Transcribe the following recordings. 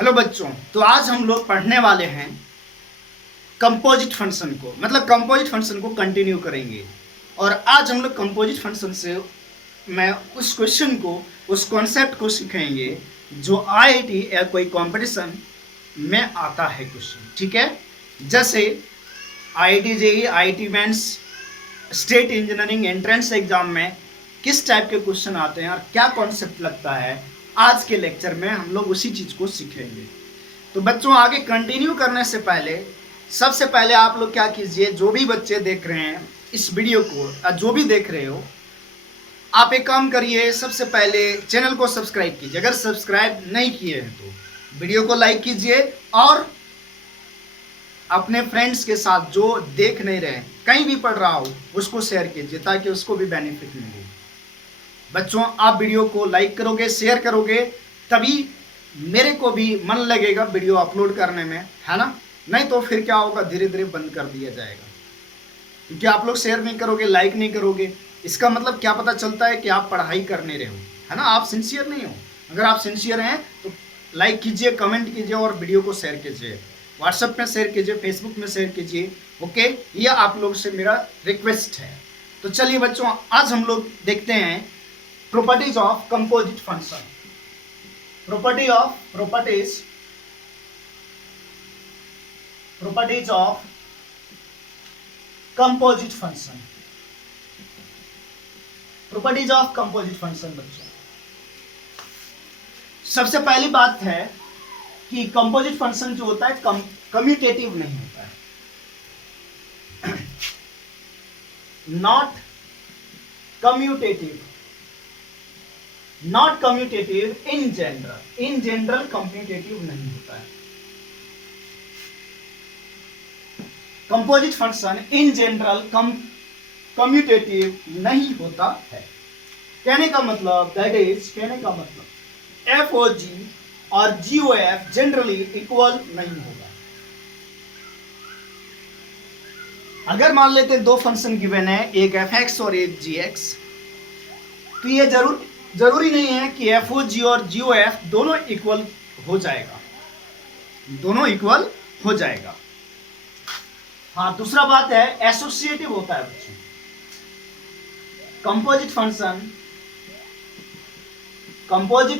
Hello बच्चों, तो आज हम लोग पढ़ने वाले हैं कंपोजिट फंक्शन को। मतलब कंपोजिट फंक्शन को कंटिन्यू करेंगे। और आज हम लोग कंपोजिट फंक्शन से मैं उस क्वेश्चन को, उस कॉन्सेप्ट को सीखेंगे जो आईआईटी या कोई कंपटीशन में आता है क्वेश्चन। ठीक है, जैसे IIT JEE, IIT mains, state engineering entrance exam में किस टाइप के क्वेश्चन आते हैं और क्या कॉन्सेप्ट लगता है, आज के लेक्चर में हम लोग उसी चीज को सीखेंगे। तो बच्चों, आगे कंटिन्यू करने से पहले सबसे पहले आप लोग क्या कीजिए, जो भी बच्चे देख रहे हैं इस वीडियो को, जो भी देख रहे हो, आप एक काम करिए, सबसे पहले चैनल को सब्सक्राइब कीजिए। अगर सब्सक्राइब नहीं किए हैं तो वीडियो को लाइक कीजिए और अपने फ्रेंड्स के साथ जो देख नहीं रहे, कहीं भी पढ़ रहा हो, उसको शेयर कीजिए ताकि उसको भी बेनिफिट मिले। बच्चों, आप वीडियो को लाइक करोगे, शेयर करोगे, तभी मेरे को भी मन लगेगा वीडियो अपलोड करने में, है ना। नहीं तो फिर क्या होगा, धीरे धीरे बंद कर दिया जाएगा। क्योंकि आप लोग शेयर नहीं करोगे, लाइक नहीं करोगे, इसका मतलब क्या पता चलता है कि आप पढ़ाई कर नहीं रहे हो, है ना, आप सिंसियर नहीं हो। अगर आप सिंसियर हैं तो लाइक कीजिए, कमेंट कीजिए और वीडियो को शेयर कीजिए, व्हाट्सएप में शेयर कीजिए, फेसबुक में शेयर कीजिए। ओके, ये आप लोग से मेरा रिक्वेस्ट है। तो चलिए बच्चों, आज हम लोग देखते हैं properties of composite function. properties of composite function. properties of composite function बच्चों, सबसे पहली बात है कि कंपोजिट फंक्शन जो होता है कम्यूटेटिव नहीं होता है। Not commutative in general commutative नहीं होता है। Composite function in general commutative नहीं होता है। कहने का मतलब एफ ओ जी और जी ओ एफ जनरली इक्वल नहीं होगा। अगर मान लेते हैं दो फंक्शन गिवन है, एक एफ एक्स और एक जी एक्स, तो ये जरूरी नहीं है कि एफ ओ जी और जी ओ एफ दोनों इक्वल हो जाएगा। हाँ, दूसरा बात है एसोसिएटिव होता है बच्चों। कंपोजिट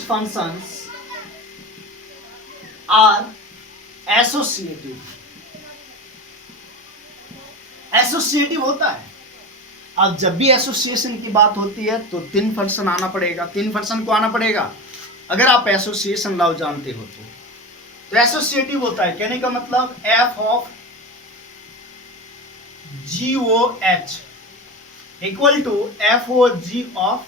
फंक्शंस आर एसोसिएटिव होता है। अब जब भी एसोसिएशन की बात होती है तो तीन फंक्शन को आना पड़ेगा। अगर आप एसोसिएशन लॉ जानते हो तो एसोसिएटिव होता है। कहने का मतलब F of G O H equal to F O ji of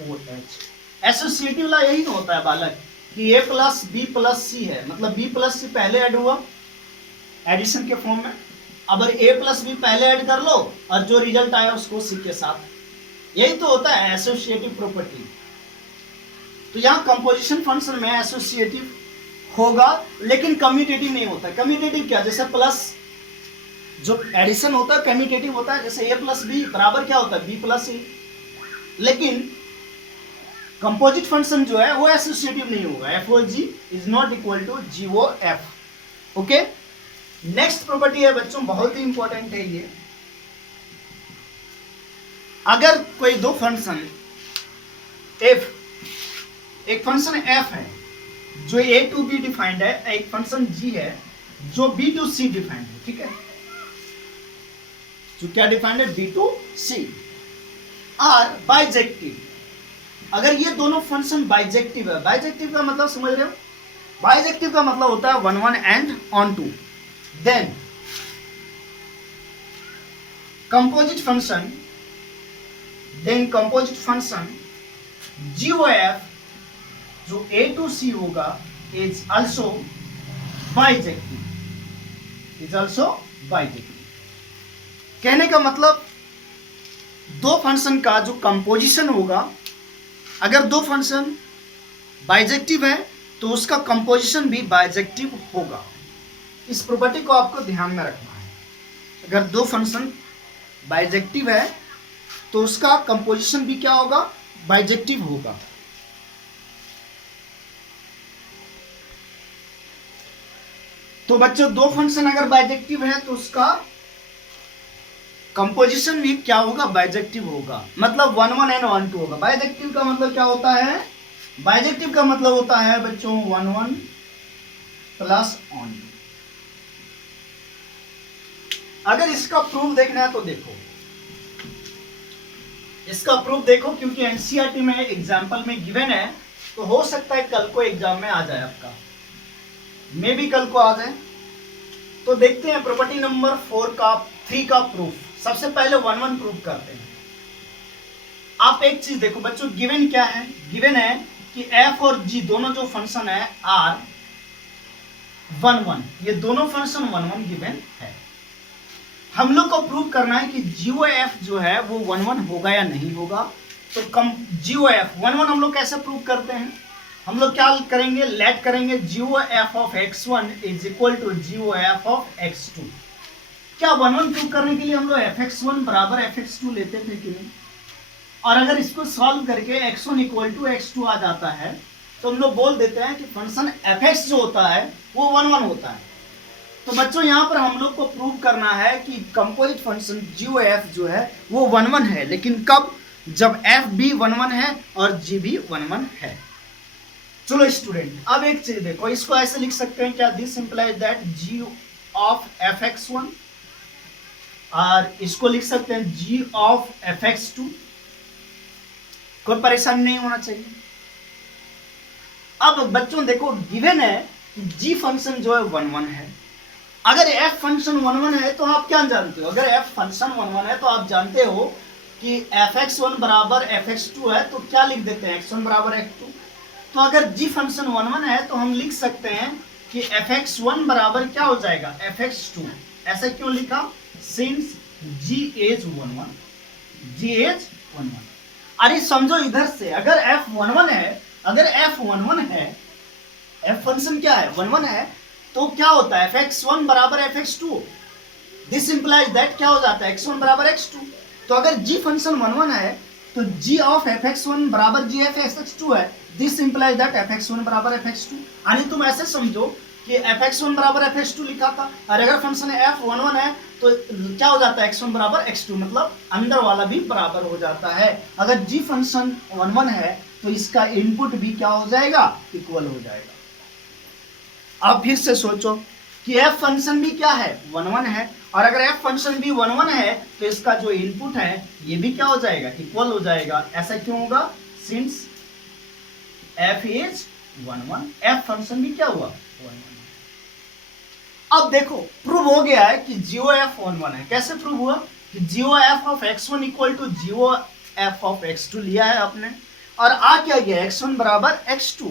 O H. Associative law यही तो होता है बालक कि A plus B plus C है, मतलब बी प्लस सी पहले ऐड हुआ एडिशन के फॉर्म में, अगर ए प्लस बी पहले ऐड कर लो और जो रिजल्ट आया उसको सी के साथ, यही तो होता है एसोसिएटिव प्रॉपर्टी। तो यहाँ कंपोजिशन फंक्शन में एसोसिएटिव होगा लेकिन कम्यूटेटिव नहीं होता। कम्यूटेटिव क्या, जैसे प्लस जो एडिशन होता है कम्यूटेटिव होता है, जैसे ए प्लस बी बराबर क्या होता है, बी प्लस ए। लेकिन कंपोजिट फंक्शन जो है वो एसोसिएटिव नहीं होगा। F O G is not equal to G O F. Okay, next property है बच्चों, बहुत ही इंपॉर्टेंट है ये। अगर कोई दो फंक्शन एफ, एक फंक्शन एफ है जो ए टू बी डिफाइंड है, एक फंक्शन जी है जो बी टू सी डिफाइंड है, ठीक है, जो क्या डिफाइंड है, B to C, are bijective. अगर ये दोनों फंक्शन बाइजेक्टिव है, बाइजेक्टिव का मतलब समझ रहे हो, बाइजेक्टिव का मतलब होता है 1 1 and on 2, then composite function GOF जो A to C होगा is also bijective। कहने का मतलब दो फंक्शन का जो कंपोजिशन होगा, अगर दो फंक्शन बाइजेक्टिव है तो उसका कंपोजिशन भी बाइजेक्टिव होगा। इस प्रॉपर्टी को आपको ध्यान में रखना है। अगर दो फंक्शन बाइजेक्टिव है तो उसका कंपोजिशन भी क्या होगा, बाइजेक्टिव होगा। तो बच्चों दो फंक्शन अगर बाइजेक्टिव है तो उसका कंपोजिशन भी क्या होगा, बाइजेक्टिव होगा, मतलब 1 1 एंड 1 2 होगा। बाइजेक्टिव का मतलब क्या होता है, बाइजेक्टिव का मतलब होता है बच्चों 1 1 प्लस 1 2। अगर इसका प्रूफ देखना है तो देखो, इसका प्रूफ देखो, क्योंकि एनसीईआरटी में एग्जाम्पल में गिवन है, तो हो सकता है कल को एग्जाम में आ जाए, आपका मे भी कल को आ जाए। तो देखते हैं प्रॉपर्टी नंबर 3 का प्रूफ। सबसे पहले 1 1 प्रूफ करते हैं। आप एक चीज देखो बच्चों, गिवन क्या है, गिवन है कि एफ और जी दोनों जो फंक्शन है आर 1 1, ये दोनों फंक्शन 1 1 गिवन है। हम लोग को प्रूव करना है कि जीओ एफ जो है वो 1 1 होगा या नहीं होगा। तो कम जीओ एफ 1 1 हम लोग कैसे प्रूव करते हैं, हम लोग क्या करेंगे, लेट करेंगे G O F of x1 is equal to G O F of x2। क्या 1 1 प्रूव करने के लिए हम लोग fx1 बराबर fx2 लेते थे कि नहीं, और अगर इसको सॉल्व करके x1 इक्वल टू x2 आ जाता है तो हम लोग बोल देते हैं कि फंक्शन fx जो होता है वो 1 1 होता है। तो बच्चों यहाँ पर हम लोग को प्रूव करना है कि कंपोजिट फंक्शन जीओ एफ जो है वो 1 1 है, लेकिन कब, जब एफ भी 1 1 है और जी भी 1 1 है। चलो स्टूडेंट, अब एक चीज देखो, इसको ऐसे लिख सकते हैं क्या, this implies that G of F X one, और इसको लिख सकते हैं G of F X two. कोई परेशानी नहीं होना चाहिए। अब बच्चों देखो गिवन है कि जी फंक्शन जो है 1 1 है। अगर f फंक्शन 1 1 है तो आप क्या जानते हो, अगर f फंक्शन 1 1 है तो आप जानते हो कि fx1 बराबर fx2 है, तो क्या लिख देते हैं x1 बराबर x2। तो अगर g फंक्शन 1 1 है तो हम लिख सकते हैं कि fx1 बराबर क्या हो जाएगा fx2। ऐसा क्यों लिखा, since g is 1 1, g is 1 1। अरे समझो इधर से, अगर f 1 1 है, अगर f 1 1 है, f फंक्शन क्या है 1 1 है, तो क्या होता है fx1 बराबर fx2। दिस इंप्लाइज दैट क्या हो जाता है x1 बराबर x2। तो अगर g फंक्शन 1 1 है तो g ऑफ fx1 बराबर g ऑफ fx2 है। दिस इंप्लाइज दैट fx1 बराबर fx2। यानी तुम ऐसे समझो कि fx1 बराबर fx2 लिखा था, और अगर फंक्शन f 1 1 है तो क्या हो जाता है x1 बराबर x2, मतलब अंदर वाला भी बराबर हो जाता है। अगर g फंक्शन 1 1 है तो इसका इनपुट भी क्या हो जाएगा, इक्वल हो जाएगा। अब फिर से सोचो कि f फंक्शन भी क्या है 1 1 है, और अगर f फंक्शन भी 1 1 है तो इसका जो इनपुट है ये भी क्या हो जाएगा, इक्वल हो जाएगा। ऐसा क्यों होगा, since f is 1 1, f function भी क्या हुआ 1 1। अब देखो प्रूव हो गया है कि जीओ एफ 1 1 है। कैसे प्रूव हुआ कि G O F of x1 equal to G O F of x2 लिया है आपने, और आ क्या गया x1 बराबर x2,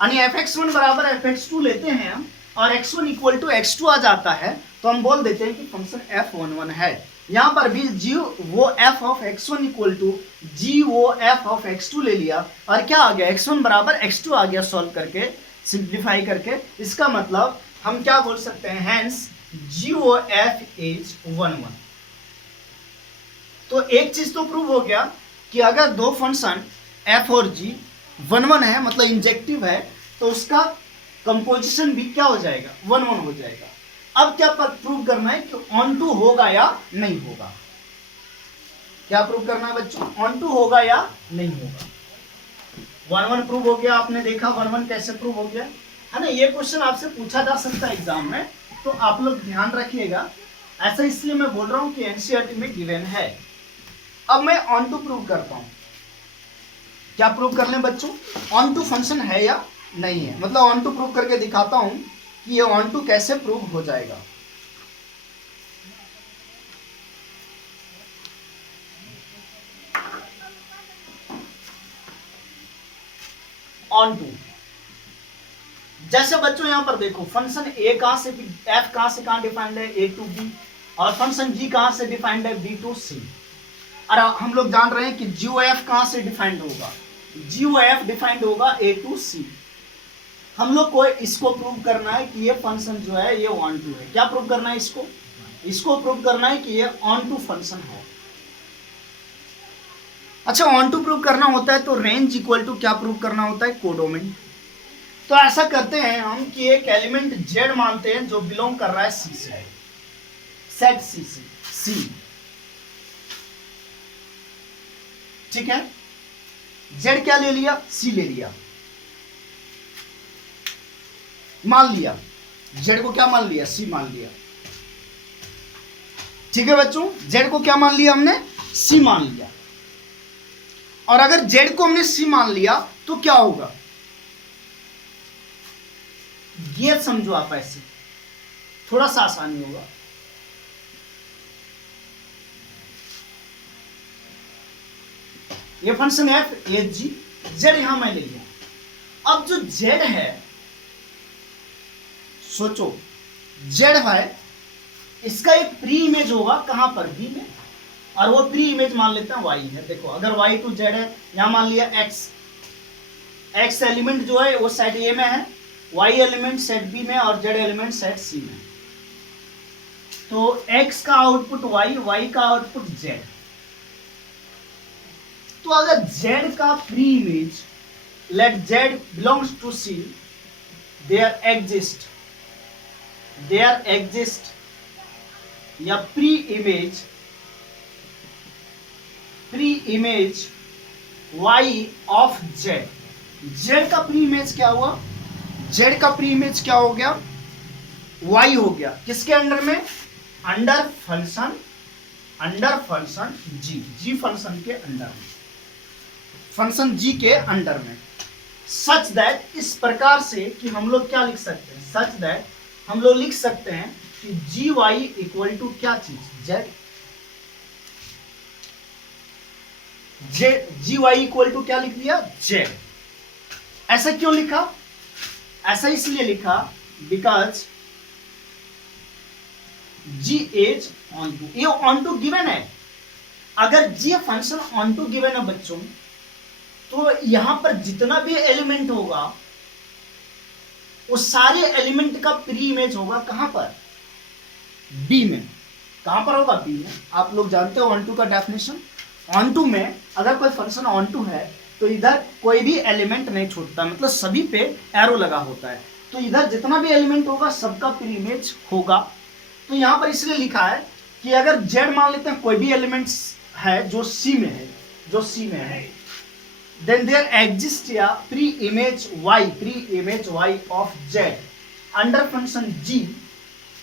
यानी fx1 बराबर fx2 लेते हैं हम, और x1 इक्वल टू x2 आ जाता है, तो हम बोल देते हैं कि फंक्शन f 1 1 है। यहाँ पर भी जी वो f of x1 equal to G वो f ऑफ x2 ले लिया, और क्या आ गया x1 बराबर x2 आ गया, सॉल्व करके सिंप्लीफाई करके। इसका मतलब हम क्या बोल सकते हैं, हैंस जी वो f इज 1 1। तो एक चीज तो प्रूव हो गया कि अगर दो फंक्शन f और g 1 1 है, मतलब इंजेक्टिव है, तो उसका कंपोजिशन भी क्या हो जाएगा 1 1 हो जाएगा। अब क्या प्रूव करना है कि ऑन टू होगा या नहीं होगा। क्या प्रूव करना है बच्चों, ऑन टू होगा या नहीं होगा। 1 1 प्रूव हो गया, आपने देखा 1 1 कैसे प्रूव हो गया है ना। ये क्वेश्चन आपसे पूछा जा सकता है एग्जाम में, तो आप लोग ध्यान रखिएगा। ऐसा इसलिए मैं बोल रहा हूं कि एनसीईआरटी में गिवन है। अब मैं ऑन टू प्रूव करता हूं। क्या प्रूव कर लें बच्चों, ऑन टू फंक्शन है या नहीं है, मतलब ऑन टू प्रूव करके दिखाता हूं कि ये ऑन टू कैसे प्रूव हो जाएगा। ऑन टू जैसे बच्चों यहां पर देखो, फंक्शन ए कहां से, एफ कहां से कहां डिफाइंड है, ए टू बी, और फंक्शन जी कहां से डिफाइंड है, बी टू सी। और हम लोग जान रहे हैं कि जीओ एफ कहां से डिफाइंड होगा, जीओ एफ डिफाइंड होगा ए टू सी। हम लोग को इसको प्रूव करना है कि ये फंक्शन जो है ये ऑन टू है। क्या प्रूव करना है इसको प्रूव करना है कि ये ऑन टू फंक्शन है। अच्छा, ऑन टू प्रूव करना होता है तो रेंज इक्वल टू क्या प्रूव करना होता है, कोडोमेन। तो ऐसा करते हैं हम कि एक एलिमेंट जेड मानते हैं जो बिलोंग कर रहा है सी से, सेट सी से, सी, ठीक है। जेड क्या ले लिया, सी ले लिया, मान लिया जेड को क्या मान लिया, सी मान लिया, ठीक है बच्चों। जेड को क्या मान लिया हमने, सी मान लिया। और अगर जेड को हमने सी मान लिया तो क्या होगा, ये समझो आप, ऐसे थोड़ा सा आसानी होगा। ये function F H G, Z यहां मैं ले लिया। अब जो जेड है, सोचो जेड है, इसका एक प्री इमेज होगा कहां पर, बी में, और वो प्री इमेज मान लेते हैं वाई है। देखो अगर वाई टू जेड है, यहां मान लिया एक्स, एक्स एलिमेंट जो है वो सेट ए में है, वाई एलिमेंट सेट बी में, और जेड एलिमेंट सेट सी में। तो एक्स का आउटपुट वाई, वाई का आउटपुट जेड। तो अगर जेड का pre image, let Z belongs to C, there exist या pre image y of Z. Z का प्री इमेज क्या हुआ, जेड का प्री इमेज क्या हो गया, y हो गया, किसके अंडर में, अंडर फंक्शन जी फंक्शन के अंडर में, फंक्शन जी के अंडर में। सच दैट, इस प्रकार से कि हम लोग क्या लिख सकते हैं, सच दैट हम लोग लिख सकते हैं कि जी वाई इक्वल टू क्या चीज, Z, G Y equal to क्या लिख दिया, जेड। ऐसा क्यों लिखा, ऐसा इसलिए लिखा because G as onto, ये ऑन टू गिवन है। अगर G function onto given है बच्चों, तो यहां पर जितना भी एलिमेंट होगा उस सारे एलिमेंट का प्री इमेज होगा कहां पर, बी में। कहां पर होगा, बी में। आप लोग जानते हो ऑन टू का डेफिनेशन, ऑन टू में अगर कोई फंक्शन ऑन टू है तो इधर कोई भी एलिमेंट नहीं छूटता, मतलब सभी पे एरो लगा होता है, तो इधर जितना भी एलिमेंट होगा सबका प्री इमेज होगा। तो यहां पर इसलिए लिखा है कि अगर जेड मान लेते हैं कोई भी एलिमेंट्स है जो सी में है, then there exists a pre-image y of z under function g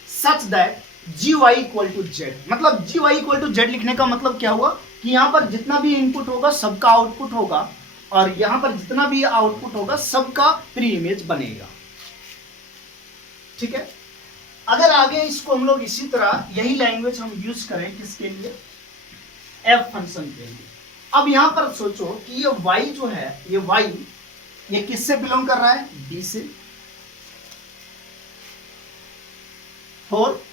such that gy equal to z। मतलब gy equal to z लिखने का मतलब क्या हुआ कि यहां पर जितना भी इनपुट होगा सबका आउटपुट होगा, और यहां पर जितना भी आउटपुट होगा सबका प्री इमेज बनेगा, ठीक है। अगर आगे इसको हम लोग इसी तरह यही लैंग्वेज हम यूज करें किसके लिए, एफ फंक्शन के लिए। अब यहां पर सोचो कि ये y जो है, ये y ये किससे बिलोंग कर रहा है, b से। For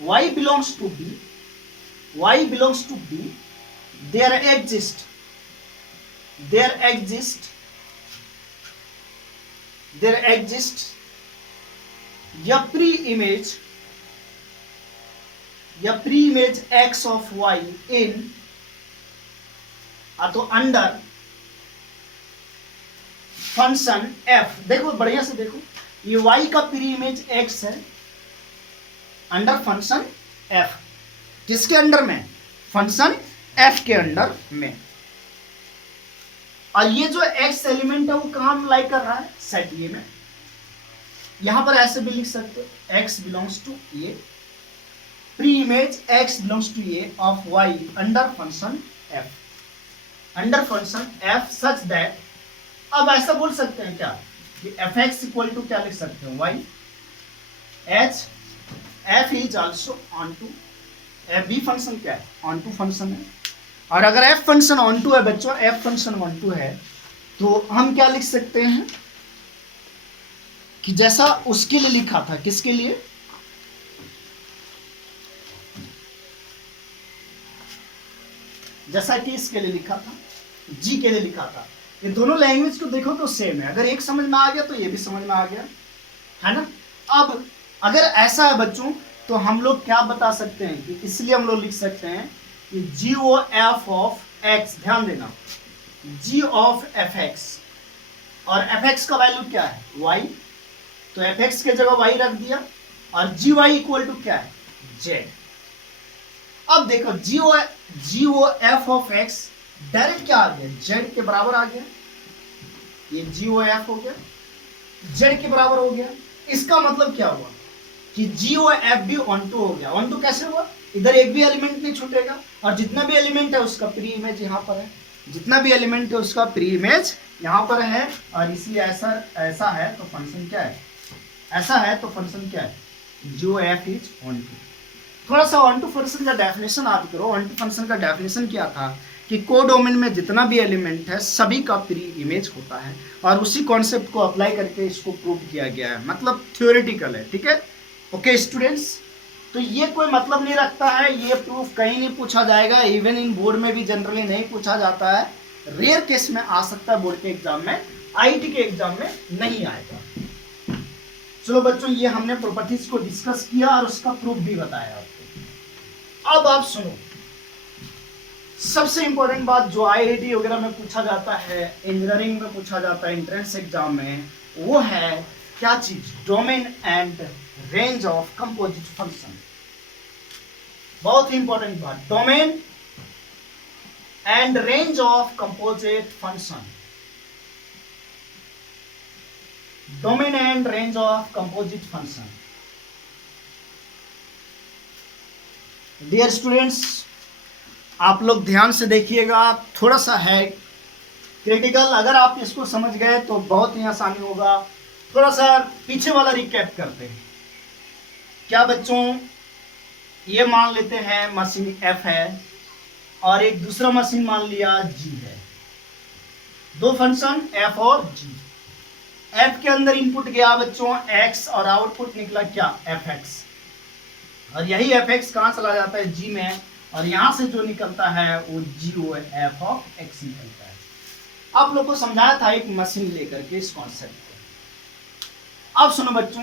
y belongs to b, there exists या pre image x of y in, तो अंडर फंक्शन f। देखो बढ़िया से देखो, ये y का प्री इमेज x है अंडर फंक्शन f, किसके अंडर में, फंक्शन f के अंडर में। और ये जो x एलिमेंट है वो कहां लाई कर रहा है, सेट ए में। यहां पर ऐसे भी लिख सकते हो x belongs to A, preimage x belongs to A of y under function f, under function f such that. अब ऐसा बोल सकते हैं क्या कि fx इक्वल टू क्या लिख सकते हैं, y h f is also onto, f भी फंक्शन क्या है, ऑन टू फंक्शन है। और अगर f फंक्शन ऑन टू है बच्चों, f फंक्शन ऑन टू है, तो हम क्या लिख सकते हैं कि जैसा उसके लिए लिखा था, किसके लिए, जैसा कि इसके लिए लिखा था, जी के लिए लिखा था। ये दोनों लैंग्वेज को देखो तो सेम है, अगर एक समझ में आ गया तो ये भी समझ में आ गया, है ना। अब अगर ऐसा है बच्चों तो हम लोग क्या बता सकते हैं कि इसलिए हम लोग लिख सकते हैं कि जी ओ एफ ऑफ एक्स, ध्यान देना, जी ऑफ एफ एक्स और एफ एक्स का वैल्यू क्या है y, तो एफ एक्स की जगह y रख दिया और जी वाई इक्वल टू क्या है z। अब देखो G O F of X direct क्या आ गया z के बराबर आ गया, ये जी ओ एफ हो गया z के बराबर हो गया। इसका मतलब क्या हुआ कि जी ओ एफ भी ऑन टू हो गया। ऑन टू कैसे हुआ, इधर एक भी एलिमेंट नहीं छूटेगा और जितना भी एलिमेंट है उसका प्री इमेज यहाँ पर है, जितना भी एलिमेंट है उसका प्री इमेज यहाँ पर है। और इसलिए ऐसा है तो फंक्शन क्या है, ऐसा है तो फंक्शन क्या है, जो एफ इज ऑन टू। थोड़ा सा ऑन टू फंक्शन का डेफिनेशन याद करो। ऑन टू फंक्शन का डेफिनेशन क्या था कि कोडोमेन में जितना भी एलिमेंट है सभी का प्री इमेज होता है, और उसी कॉन्सेप्ट को अप्लाई करके इसको प्रूव किया गया है, मतलब थ्योरेटिकल है। ठीक है, ओके स्टूडेंट्स, तो ये कोई मतलब नहीं रखता है, ये प्रूफ कहीं नहीं पूछा जाएगा, इवन इन बोर्ड में भी जनरली नहीं पूछा जाता है, रेयर केस में आ सकता है बोर्ड के एग्जाम में, आईटी के एग्जाम में नहीं आएगा। चलो बच्चों, ये हमने प्रॉपर्टीज को डिस्कस किया और उसका प्रूफ भी बताया आपको। अब आप सुनो, सबसे इंपॉर्टेंट बात जो आईआईटी वगैरह में पूछा जाता है, इंजीनियरिंग में पूछा जाता है, एंट्रेंस एग्जाम में, वो है क्या चीज, domain and range of composite function. बहुत ही इंपॉर्टेंट बात, domain and range of composite function, domain and range of composite function. Dear students, आप लोग ध्यान से देखिएगा, थोड़ा सा है क्रिटिकल, अगर आप इसको समझ गए तो बहुत ही आसानी होगा। थोड़ा सा पीछे वाला रिकैप करते हैं। क्या बच्चों, ये मान लेते हैं मशीन F है और एक दूसरा मशीन मान लिया G है, दो फंक्शन F और G। F के अंदर इनपुट गया बच्चों X और आउटपुट निकला क्या Fx, और यही Fx कहाँ चला जाता है G में, और यहां से जो निकलता है वो GOF ऑफ X निकलता है। आप लोग को समझाया था एक मशीन लेकर के इस कॉन्सेप्ट को। अब सुनो बच्चों,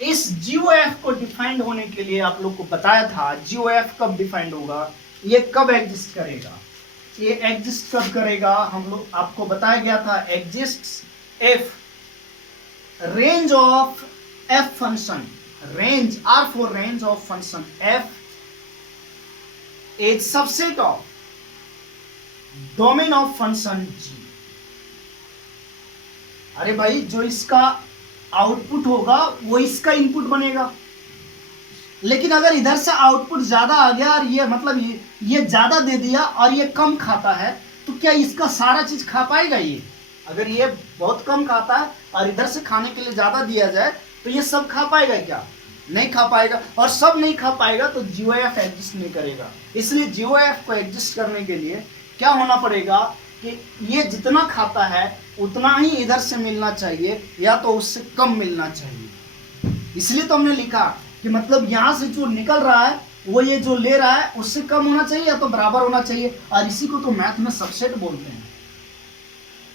इस GOF को डिफाइंड होने के लिए आप लोग को बताया था GOF कब डिफाइंड होगा, ये कब एग्जिस्ट करेगा, ये एग्जिस्ट कब करेगा, हम लोग आपको बताया गया था exists if range of F function, range R for range of function F is subset of domain of function G। अरे भाई, जो इसका आउटपुट होगा वो इसका इनपुट बनेगा, लेकिन अगर इधर से आउटपुट ज्यादा आ गया और ये मतलब ये ज्यादा दे दिया और ये कम खाता है, तो क्या इसका सारा चीज खा पाएगा ये? अगर ये बहुत कम खाता है और इधर से खाने के लिए ज्यादा दिया जाए तो ये सब खा पाएगा क्या? नहीं खा पाएगा, और सब नहीं खा पाएगा तो GOF एग्जिस्ट नहीं करेगा। इसलिए GOF को एग्जिस्ट करने के लिए क्या होना पड़ेगा कि ये जितना खाता है उतना ही इधर से मिलना चाहिए, या तो उससे कम मिलना चाहिए। इसलिए तो हमने लिखा कि मतलब यहां से जो निकल रहा है वो ये जो ले रहा है उससे कम होना चाहिए या तो बराबर होना चाहिए, और इसी को तो मैथ में सबसेट बोलते हैं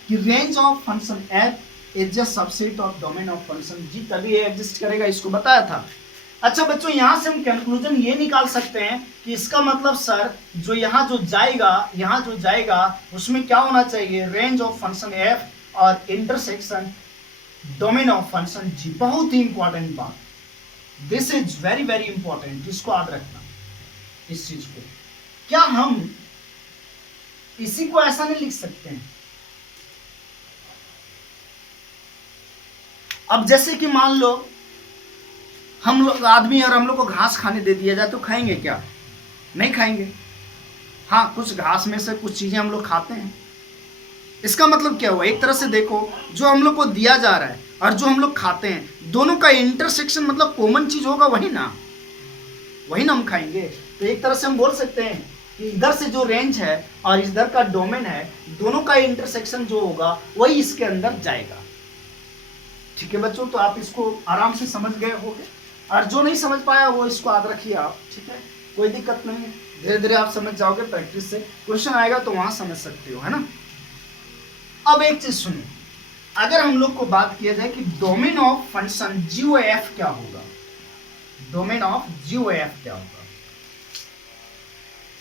कि range of function F is just subset of domain of function G, तभी ये एग्जिस्ट करेगा, इसको बताया था। अच्छा बच्चों, यहां से हम कंक्लूजन ये निकाल सकते हैं कि इसका मतलब सर जो यहाँ जो जाएगा उसमें क्या होना चाहिए, रेंज ऑफ फंक्शन F और intersection domain of function G। बहुत ही इंपॉर्टेंट बात, this is very very important, इसको याद रखना इस चीज को। क्या हम इसी को ऐसा नहीं लिख सकते हैं? अब जैसे कि मान लो हम लोग आदमी और हम लोग को घास खाने दे दिया जाए तो खाएंगे क्या? नहीं खाएंगे। हाँ, कुछ घास में से कुछ चीजें हम लोग खाते हैं। इसका मतलब क्या हुआ, एक तरह से देखो, जो हम लोग को दिया जा रहा है और जो हम लोग खाते हैं दोनों का इंटरसेक्शन मतलब कॉमन चीज होगा, वही ना हम खाएंगे। तो एक तरह से हम बोल सकते हैं कि इधर से जो रेंज है और इधर का डोमेन है, दोनों का इंटरसेक्शन जो होगा वही इसके अंदर जाएगा। ठीक है बच्चों, तो आप इसको आराम से समझ गए होंगे, और जो नहीं समझ पाया वो इसको याद रखिए आप। ठीक है, कोई दिक्कत नहीं है, धीरे धीरे आप समझ जाओगे, प्रैक्टिस से क्वेश्चन आएगा तो वहां समझ सकते हो, है ना। अब एक चीज सुनिए, अगर हम लोग को बात किया जाए कि डोमेन ऑफ फंक्शन GOF क्या होगा, डोमेन ऑफ GOF क्या होगा,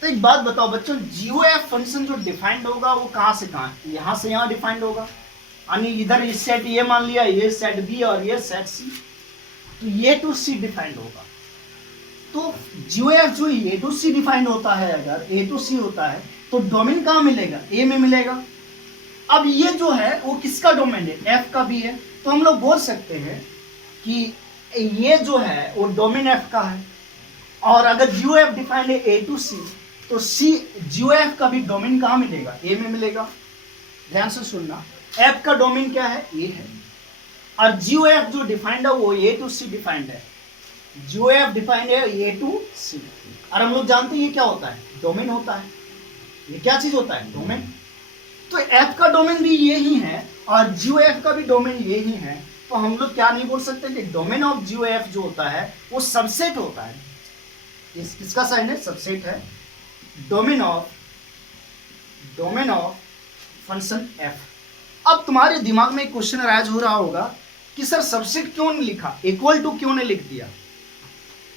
तो एक बात बताओ बच्चों, GOF फंक्शन जो डिफाइंड होगा वो कहां से कहां, यहां से यहां डिफाइंड होगा, यानी इधर इस सेट ये मान लिया, ये सेट बी और ये सेट सी, तो ए टू सी डिफाइंड होगा। तो जीओएफ जो ए टू सी डिफाइंड होता है, अगर ए टू सी होता है तो डोमेन कहाँ मिलेगा, ए में मिलेगा। अब ये जो है वो किसका डोमेन है, एफ का भी है, तो हम लोग बोल सकते हैं कि ये जो है वो डोमेन एफ का है। और अगर जीओएफ डिफाइंड है ए टू सी, तो सी जीओएफ का भी डोमेन कहाँ मिलेगा, ए में मिलेगा। ध्यान से सुनना, एफ का डोमेन क्या है, ए है, और जीओएफ जो डिफाइंड है वो ए टू सी डिफाइंड है। जीओएफ डिफाइंड है ए टू सी, और हम लोग जानते हैं ये क्या होता है, डोमेन होता है। ये क्या चीज होता है, डोमेन। तो एफ का डोमेन भी ये ही है और जीओएफ का भी डोमेन ये ही है, तो हम लोग क्या नहीं बोल सकते कि डोमेन ऑफ जीओएफ जो होता है वो सबसेट होता है। किसका साइन है, सबसेट है। Domain of function F. अब तुम्हारे दिमाग में एक क्वेश्चन राइज हो रहा होगा कि सर सबसेट क्यों नहीं लिखा, इक्वल टू क्यों नहीं लिख दिया।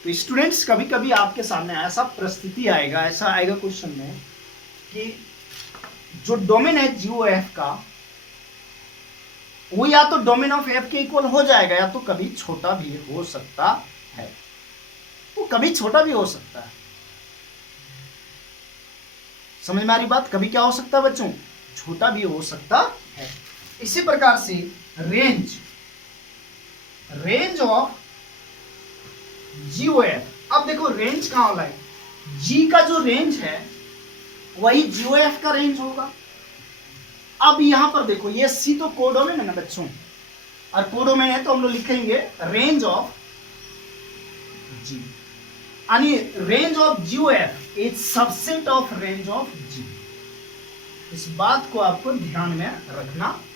तो स्टूडेंट्स कभी कभी आपके सामने ऐसा परिस्थिति आएगा, ऐसा आएगा क्वेश्चन में कि जो डोमेन है जीओएफ का वो या तो डोमेन ऑफ एफ के इक्वल हो जाएगा या तो कभी छोटा भी हो सकता है, वो कभी छोटा भी हो सकता है। समझ में आ रही बात, कभी क्या हो सकता है बच्चों, छोटा भी हो सकता है। इसी प्रकार से रेंज ऑफ जीओएफ, अब देखो रेंज कहां वाला है, जी का जो रेंज है वही जीओएफ का रेंज होगा। अब यहां पर देखो ये सी तो कोडोमेन है ना बच्चों, और कोडोमेन है तो हम लोग लिखेंगे रेंज ऑफ जी, यानी range of GOF is subset of range of G. इस बात को आपको ध्यान में रखना है।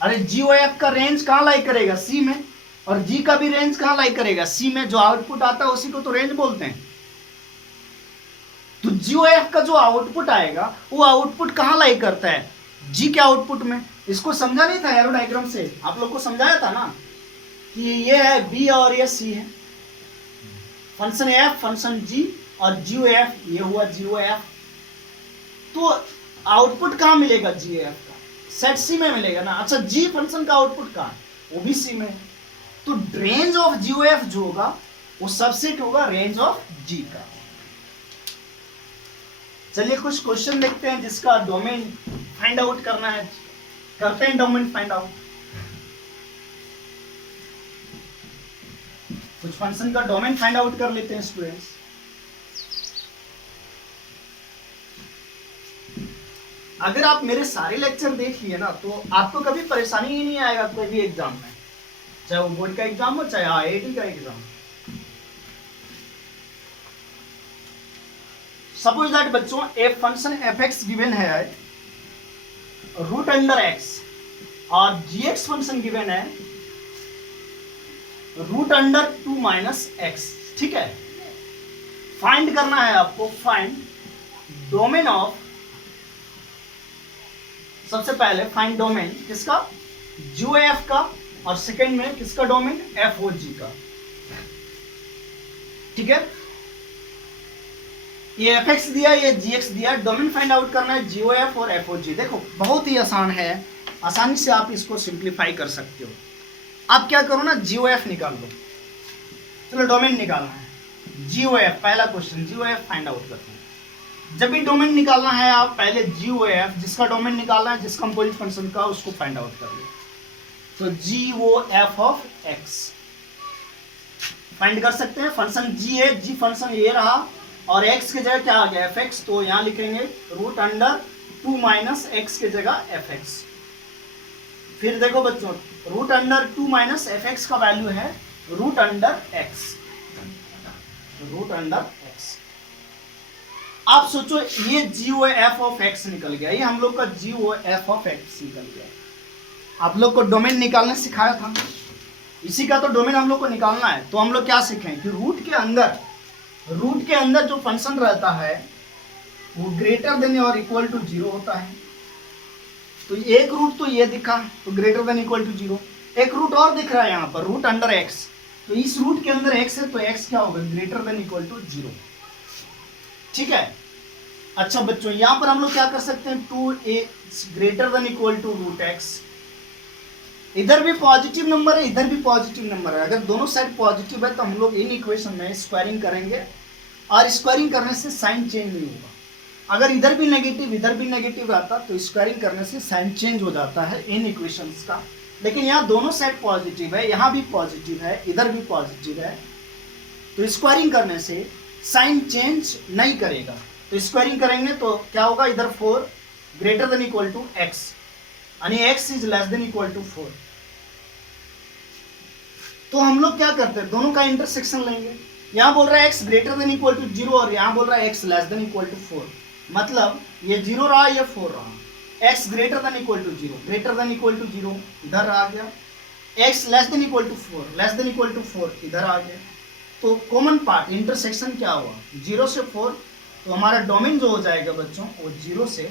अरे जीओएफ का रेंज कहां लाई करेगा, सी में, और जी का भी रेंज कहां लाई करेगा, सी में। जो आउटपुट आता है उसी को तो रेंज बोलते हैं। तो जीओएफ का जो आउटपुट आएगा वो आउटपुट कहां लाई करता है, जी के आउटपुट में। इसको समझा नहीं था एरो डायग्राम से, आप लोग को समझाया था ना कि ये है बी और ये सी है, फंक्शन एफ फंक्शन जी और जीओएफ ये हुआ जीओएफ। तो आउटपुट कहां मिलेगा जीओएफ का, सेट सी में मिलेगा ना। अच्छा जी फंक्शन का आउटपुट कहां है, वो भी सी में है। तो रेंज ऑफ जीओएफ जो होगा वो सबसेट होगा रेंज ऑफ जी का। चलिए कुछ क्वेश्चन देखते हैं जिसका डोमेन फाइंड आउट करना है, करते हैं डोमेन फाइंड आउट। कुछ फंक्शन का डोमेन फाइंड आउट कर लेते हैं स्टूडेंट्स। अगर आप मेरे सारे लेक्चर देख लिए ना तो आपको कभी परेशानी ही नहीं आएगा कोई भी एग्जाम में, चाहे वो बोर्ड का एग्जाम हो चाहे आईआईटी का एग्जाम। सपोज दैट बच्चों a function F x given है रूट अंडर एक्स, और जी एक्स फंक्शन गिवन है रूट अंडर 2 माइनस एक्स। ठीक है, फाइंड करना है आपको, फाइंड डोमेन ऑफ, सबसे पहले फाइंड डोमेन किसका, जीओएफ का, और सेकंड में किसका डोमेन, एफ ओ जी का। ठीक है, ये एफ एक्स दिया, ये जी एक्स दिया, डोमेन फाइंड आउट करना है जीओएफ और एफ ओ जी। देखो बहुत ही आसान है, आसानी से आप इसको सिंप्लीफाई कर सकते हो। आप क्या करो ना, जीओएफ निकाल लो। चलो डोमेन निकालना है जीओएफ, पहला क्वेश्चन जीओएफ फाइंड आउट करते हैं। जब भी डोमेन निकालना है आप पहले जीओएफ, जिसका डोमेन निकालना है जिस कंपोजिट फंक्शन का, उसको फाइंड आउट कर लो। तो जीओएफ ऑफ एक्स फाइंड कर सकते हैं। फंक्शन जी है, जी फंक्शन ये रहा, और x की जगह क्या आ गया, एफ एक्स, तो यहाँ लिखेंगे रूट अंडर 2 माइनस एक्स की जगह एफ एक्स। फिर देखो बच्चों, root under 2 minus f x का वैल्यू है root under x, root under x. आप सोचो ये जीओएफ ऑफ एक्स निकल गया, ये हम लोग का जीओएफ ऑफ एक्स निकल गया। आप लोग को डोमेन निकालने सिखाया था, इसी का तो डोमेन हम लोग को निकालना है। तो हम लोग क्या सीखें कि रूट के अंदर जो फंक्शन रहता है वो ग्रेटर देन और इक्वल टू 0 होता है। तो एक रूट तो ये दिखा, तो ग्रेटर देन इक्वल टू 0। एक रूट और दिख रहा है यहाँ पर, रूट अंडर एक्स, तो इस रूट के अंदर एक्स है तो एक्स क्या होगा, ग्रेटर देन इक्वल टू 0। ठीक है, अच्छा बच्चों, यहां पर हम लोग क्या कर सकते हैं, 2a greater than equal to root x. इधर भी पॉजिटिव नंबर है, इधर भी पॉजिटिव नंबर है। अगर दोनों साइड पॉजिटिव है तो हम लोग इन इक्वेशन में स्क्वायरिंग करेंगे, और स्क्वायरिंग करने से साइन चेंज नहीं होगा। अगर इधर भी नेगेटिव इधर भी नेगेटिव आता तो स्क्वायरिंग करने से साइन चेंज हो जाता है इन इक्वेशंस का। लेकिन यहाँ दोनों साइड पॉजिटिव है, यहाँ भी पॉजिटिव है, इधर भी पॉजिटिव है, तो स्क्वायरिंग करने से साइन चेंज नहीं करेगा। तो स्क्वायरिंग करेंगे तो क्या होगा, इधर 4 greater than equal to X, यानी X is less than equal to 4। तो हम लोग क्या करते हैं, दोनों का इंटरसेक्शन लेंगे। यहाँ बोल रहा है x greater than equal to 0 और यहाँ बोल रहा है x less than equal to 4। मतलब ये 0 रहा, ये 4 रहा। X greater than equal to 0, greater than equal to 0 इधर आ गया। X less than equal to 4, less than equal to 4 इधर आ गया। तो कॉमन पार्ट इंटरसेक्शन क्या हुआ, 0 से 4। तो हमारा डोमेन जो हो जाएगा बच्चों वो 0 से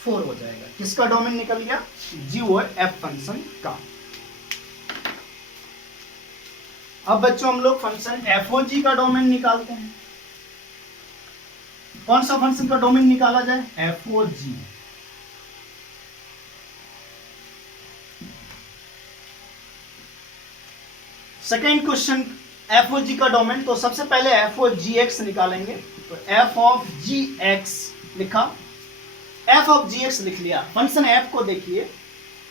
4 हो जाएगा। किसका डोमेन निकल गया, जी और एफ फंक्शन का। अब बच्चों हम लोग फंक्शन एफ ओ जी का डोमेन निकालते हैं। कौन सा फंक्शन का डोमेन निकाला जाए, एफ ओ जी। सेकेंड क्वेश्चन, एफ ओ जी का डोमेन। तो सबसे पहले एफ ओ जी एक्स निकालेंगे। तो एफ ऑफ जी एक्स लिखा, एफ ऑफ जी एक्स लिख लिया। फंक्शन एफ को देखिए,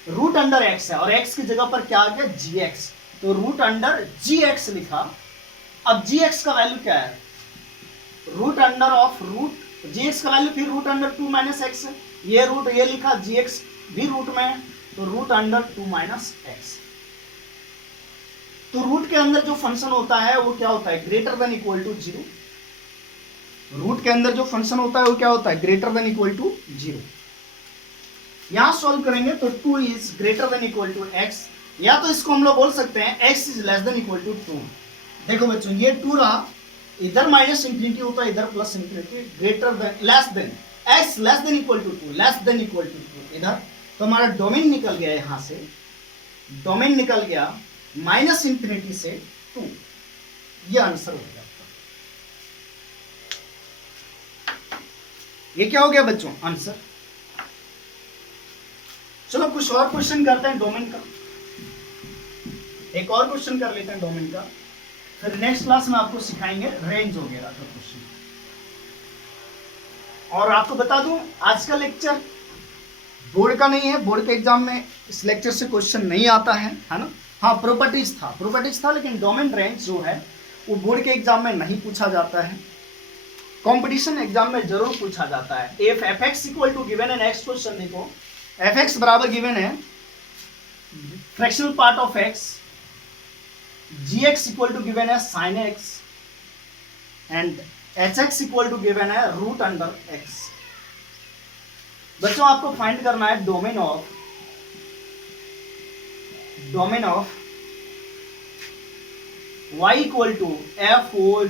रूट अंडर एक्स है और एक्स की जगह पर क्या आ गया, जी एक्स। तो रूट अंडर जी एक्स लिखा। अब जी एक्स का वैल्यू क्या है, root under of root g x का वैल्यू फिर रूट अंडर 2 माइनस एक्स है। ये रूट ये लिखा, जी एक्स भी रूट में है, तो रूट अंडर 2 माइनस एक्स। तो रूट के अंदर जो फंक्शन होता है वो क्या होता है, greater than equal to 0। Root के अंदर जो फंक्शन होता है वो क्या होता है, ग्रेटर देन इक्वल टू 0। यहां सॉल्व करेंगे तो 2 is greater than equal to x, या तो इसको हम लोग बोल सकते हैं x is less than equal to 2। देखो बच्चों ये 2 रहा, इधर माइनस इंफिनिटी होता है, इधर plus infinity. Greater than less than x less than equal to 2, less than equal to 2 इधर। तो हमारा डोमेन निकल गया, यहां से डोमेन निकल गया माइनस इंफिनिटी से 2। ये आंसर हो गया। ये क्या हो गया बच्चों, आंसर। चलो कुछ और क्वेश्चन करते हैं डोमेन का, एक और क्वेश्चन कर लेते हैं डोमेन का, फिर नेक्स्ट क्लास में आपको सिखाएंगे रेंज वगैरह का क्वेश्चन। और आपको बता दूं आज का लेक्चर बोर्ड का नहीं है, बोर्ड के एग्जाम में इस लेक्चर से क्वेश्चन नहीं आता है ना। हाँ प्रॉपर्टीज था, लेकिन डोमेन रेंज जो है वो बोर्ड के एग्जाम में नहीं पूछा जाता है, कंपटीशन एग्जाम में जरूर पूछा जाता है। If F X equal to given है, नेक्स्ट क्वेश्चन देखो, एफ एक्स बराबर गिवन है fractional part of X, G X equal to given है sine X, and H X equal to given है रूट अंडर एक्स। बच्चों आपको find करना है domain of y equal to F O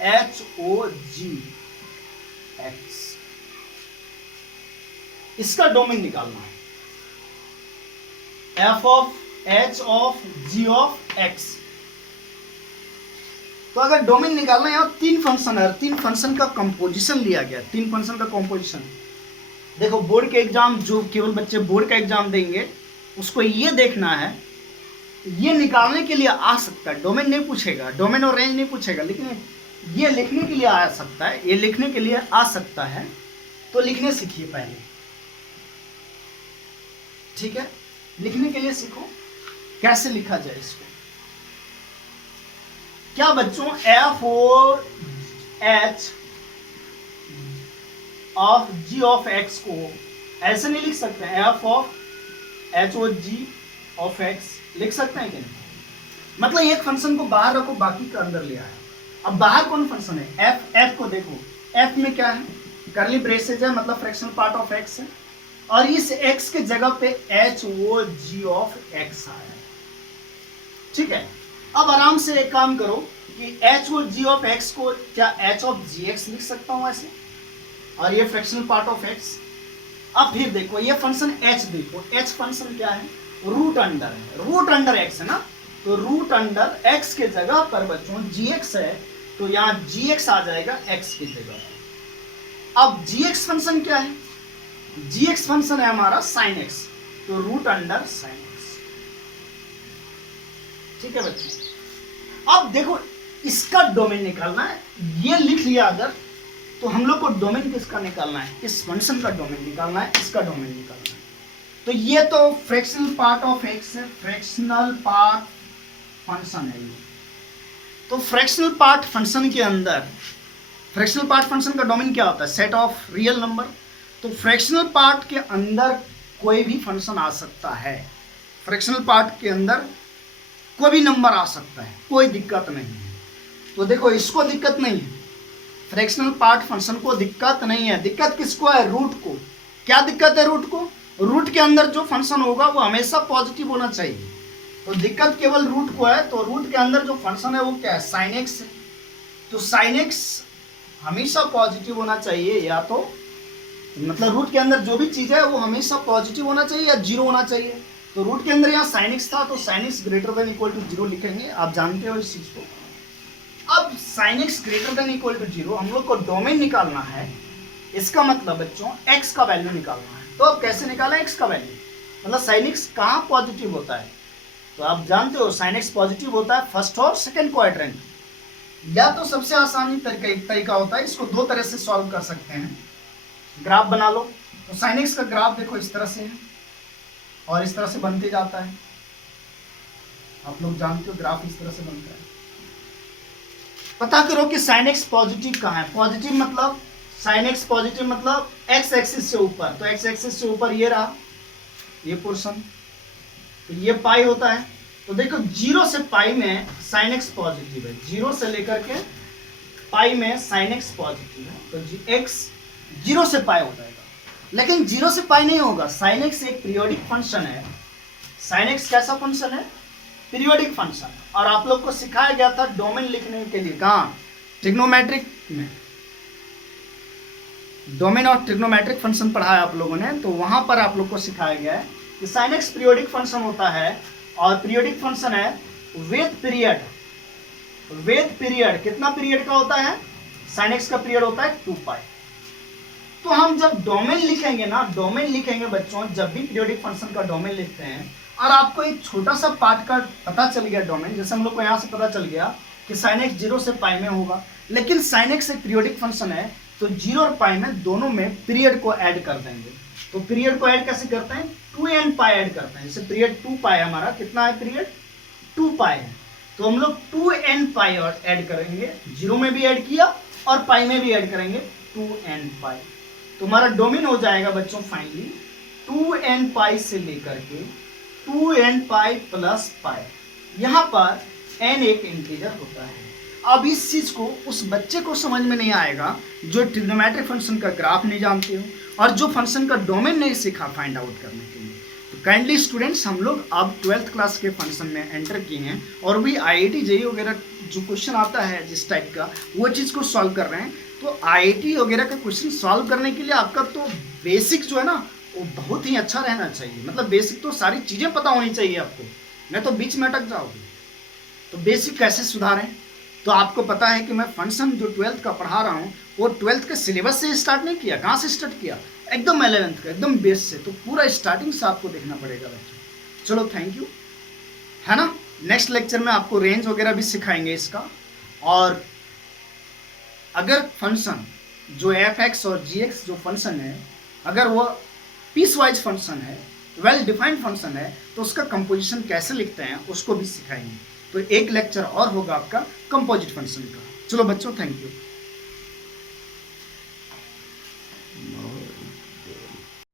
H O G X. इसका domain निकालना है, F of H of ji of X. तो अगर डोमेन निकालना है, यहाँ 3 फंक्शन है, 3 फंक्शन का कंपोजिशन लिया गया, 3 फंक्शन का कंपोजिशन। देखो बोर्ड के एग्जाम, जो केवल बच्चे बोर्ड का एग्जाम देंगे उसको ये देखना है, ये निकालने के लिए आ सकता है। डोमेन नहीं पूछेगा, डोमेन और रेंज नहीं पूछेगा, लेकिन ये लिखने के लिए आ सकता है, ये लिखने के लिए आ सकता है। तो लिखने सीखिए पहले, ठीक है, लिखने के लिए सीखो कैसे लिखा जाए इसको। क्या बच्चों, f O h of ji of x को ऐसे नहीं लिख सकते हैं, f of h O ji of x लिख सकते हैं कि नहीं? मतलब एक फंक्शन को बाहर रखो, बाकी का अंदर ले आया। अब बाहर कौन फंक्शन है, एफ। एफ को देखो, एफ में क्या है, करली ब्रेसेज है, मतलब फ्रैक्शनल पार्ट ऑफ एक्स है, और इस एक्स के जगह पे h O ji of x आया है, ठीक है। अब आराम से एक काम करो कि h O ji of x को क्या एच ऑफ जी एक्स लिख सकता हूं ऐसे, और ये फ्रैक्शनल पार्ट ऑफ एक्स। अब फिर देखो ये फंक्शन एच, देखो एच फंक्शन क्या है, रूट अंडर है, रूट अंडर एक्स है ना। तो रूट अंडर एक्स के जगह पर बच्चों जी एक्स है, तो यहाँ gx आ जाएगा x की जगह। अब gx फंक्शन क्या है? gx फंक्शन है हमारा sin x, तो रूट अंडर sin x। ठीक है बच्चों, अब देखो इसका डोमेन निकालना है, ये लिख लिया अगर, तो हम लोग को डोमेन किसका निकालना है? इस फंक्शन का डोमेन निकालना है, इसका डोमेन निकालना है। तो ये तो फ्रैक्शनल पार्ट ऑफ एक्स है, फ्रैक्शनल पार्ट फंक्शन है ये। तो फ्रैक्शनल पार्ट फंक्शन के अंदर, फ्रैक्शनल पार्ट फंक्शन का डोमेन क्या होता है? Set of real number. तो फ्रैक्शनल पार्ट के अंदर कोई भी फंक्शन आ सकता है, फ्रैक्शनल पार्ट के अंदर कोई भी नंबर आ सकता है, कोई दिक्कत नहीं है। तो देखो इसको दिक्कत नहीं है, फ्रैक्शनल पार्ट फंक्शन को दिक्कत नहीं है। दिक्कत किसको है? रूट को। क्या दिक्कत है रूट को? रूट के अंदर जो फंक्शन होगा वो हमेशा पॉजिटिव होना चाहिए। तो दिक्कत केवल रूट को है। तो रूट के अंदर जो फंक्शन है वो क्या है? साइन एक्स है। तो साइन एक्स हमेशा पॉजिटिव होना चाहिए, या तो मतलब रूट के अंदर जो भी चीज है वो हमेशा पॉजिटिव होना चाहिए या जीरो होना चाहिए। तो रूट के अंदर यहाँ साइन एक्स था, तो sine x greater than equal to zero लिखेंगे, आप जानते हो इस चीज को। अब sine x greater than equal to zero, हम लोग को डोमेन निकालना है। इसका मतलब बच्चों एक्स का वैल्यू निकालना है। तो अब कैसे निकालें एक्स का वैल्यू? मतलब साइन एक्स कहाँ पॉजिटिव होता है? तो आप जानते हो साइन एक्स पॉजिटिव होता है फर्स्ट और सेकंड क्वाड्रेंट। या तो सबसे आसानी तरीका होता है, इसको दो तरह से सॉल्व कर सकते हैं। ग्राफ बना लो। तो साइन एक्स का ग्राफ देखो इस तरह से है और इस तरह से बनते जाता है। आप लोग जानते हो ग्राफ इस तरह से बनता है। पता करो कि साइन एक्स पॉजिटिव कहाँ है। पॉजिटिव मतलब साइन एक्स पॉजिटिव मतलब एक्स एक्सिस से ऊपर। तो एक्स एक्सिस से ऊपर ये रहा, ये पोर्शन, तो ये पाई होता है। तो देखो 0 से पाई में साइन एक्स पॉजिटिव है, 0 से लेकर के पाई में साइन एक्स पॉजिटिव है। तो एक्स 0 से पाई हो जाएगा। लेकिन 0 से पाई नहीं होगा, साइन एक्स एक पीरियोडिक फंक्शन है। साइन एक्स कैसा फंक्शन है? Periodic function. और आप लोग को सिखाया गया था डोमेन लिखने के लिए, कहाँ? ट्रिग्नोमेट्रिक में। डोमेन और ट्रिग्नोमेट्रिक फंक्शन पढ़ाया आप लोगों ने, तो वहां पर आप लोग को सिखाया गया है कि साइन एक्स पीरियोडिक फंक्शन होता है, और पीरियोडिक फंक्शन है विथ पीरियड। विथ पीरियड कितना पीरियड का होता है? साइन एक्स का पीरियड होता है 2 पाई। तो हम जब डोमेन लिखेंगे ना, डोमेन लिखेंगे बच्चों, जब भी पीरियोडिक फंक्शन का डोमेन लिखते हैं, और आपको एक छोटा सा पार्ट का पता चल गया डोमेन, जैसे हम लोग को यहाँ से पता चल गया कि साइन एक्स 0 से पाई में होगा, लेकिन साइन एक्स एक पीरियोडिक फंक्शन है, तो 0 और पाई में दोनों में पीरियड को ऐड कर देंगे। तो पीरियड को ऐड कैसे करते हैं? 2n पाई ऐड करते हैं। जैसे पीरियड 2 पाई हमारा कितना है? पीरियड 2 पाई है, तो हम लोग 2n पाई और ऐड करेंगे। 0 में भी ऐड किया और पाई में भी ऐड करेंगे 2n पाई। तो हमारा डोमेन हो जाएगा बच्चों फाइनली 2n पाई से लेकर के 2n पाई प्लस पाई। यहाँ पर n एक इंटीजर होता है। अब इस चीज को उस बच्चे को समझ में नहीं आएगा जो ट्रिग्नोमेट्रिक फंक्शन का ग्राफ नहीं जानते हो और जो फंक्शन का डोमेन नहीं सीखा फाइंड आउट करने के लिए। तो काइंडली स्टूडेंट्स, हम लोग अब 12th क्लास के फंक्शन में एंटर किए हैं और भी IIT JEE वगैरह जो क्वेश्चन आता है जिस टाइप का, वो चीज़ को सॉल्व कर रहे हैं। तो IIT वगैरह का क्वेश्चन सॉल्व करने के लिए आपका तो बेसिक जो है ना वो बहुत ही अच्छा रहना चाहिए। मतलब बेसिक तो सारी चीज़ें पता होनी चाहिए आपको, नहीं तो बीच में अटक जाओगे। तो बेसिक कैसे सुधारें? तो आपको पता है कि मैं फंक्शन जो 12th का पढ़ा रहा हूँ वो 12th के सिलेबस से स्टार्ट नहीं किया। कहाँ से स्टार्ट किया? एकदम 11th का, एकदम बेस से। तो पूरा स्टार्टिंग से आपको देखना पड़ेगा बच्चों। चलो थैंक यू, है ना। नेक्स्ट लेक्चर में आपको रेंज वगैरह भी सिखाएंगे इसका। और अगर फंक्शन जो f(x) और g(x) जो फंक्शन है, अगर वो पीस वाइज फंक्शन है, वेल डिफाइंड फंक्शन है, तो उसका कंपोजिशन कैसे लिखते हैं उसको भी सिखाएंगे। तो एक लेक्चर और होगा आपका कंपोजिट फंक्शन का। चलो बच्चों थैंक यू।